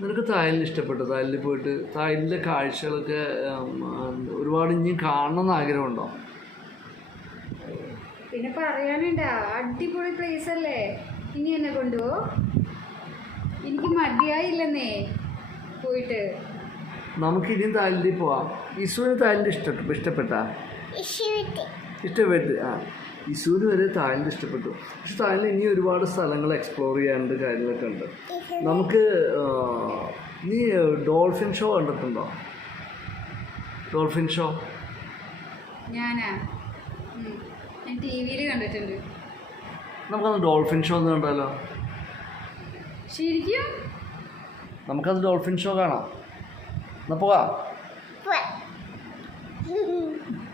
നിനക്ക് തായലിന് ഇഷ്ടപ്പെട്ടു. തായലിൽ പോയിട്ട് തായലിന്റെ കാഴ്ചകളൊക്കെ ഒരുപാട് ഇനിയും കാണണമെന്ന് ആഗ്രഹമുണ്ടോ? പിന്നെ പറയാനുണ്ട അടിപൊളി പ്ലേസ് അല്ലേ? ഇനി എന്നെ കൊണ്ടുപോ എനിക്ക് മടിയായില്ലെന്നേ പോയിട്ട്. നമുക്ക് ഇനിയും തായലിൽ പോവാം. ഇസുവിന് തായ്ലൻഡ് ഇഷ്ടപ്പെട്ടു ഇഷ്ടപ്പെട്ടാ? ഇഷ്ടപ്പെട്ട് ആ. ഇസുവിന് വരെ തായ്ലൻഡ് ഇഷ്ടപ്പെട്ടു. പക്ഷെ തായ്ലൻഡ് ഇനി ഒരുപാട് സ്ഥലങ്ങൾ എക്സ്പ്ലോർ ചെയ്യാനുണ്ട് കാര്യങ്ങളൊക്കെ ഉണ്ട്. നമുക്ക് നീ ഡോൾഫിൻ ഷോ കണ്ടിട്ടുണ്ടോ? Dolphin show? ഞാനാ? ഞാൻ ടി വിയിൽ കണ്ടിട്ടുണ്ട്. നമുക്കത് ഡോൾഫിൻ ഷോ ഒന്ന് കണ്ടാലോ? ശരിക്കും? നമുക്കത് ഡോൾഫിൻ ഷോ കാണാം. എന്നാ പോവാ?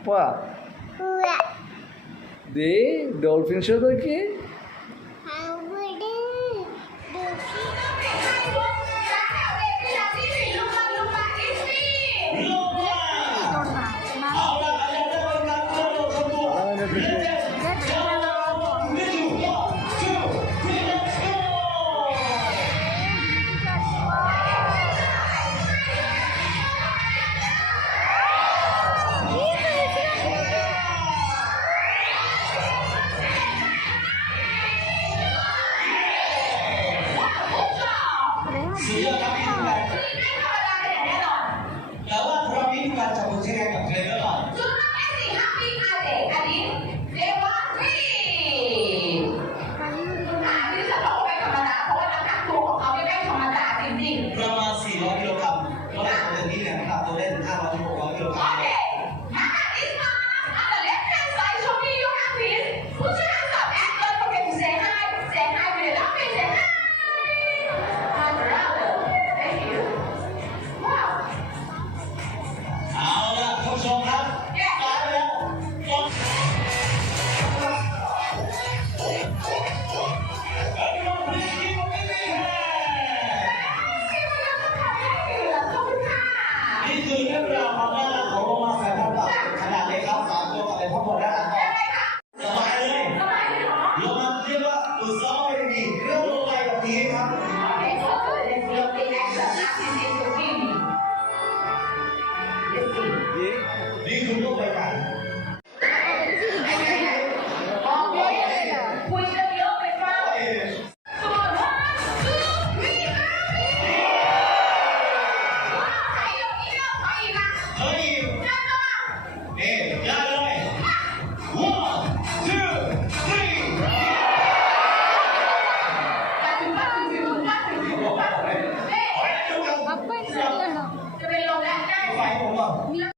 പോവാ. দে ডলফিন সাঁতারকে จะเป็นลมแล้วได้ไหวผมบอก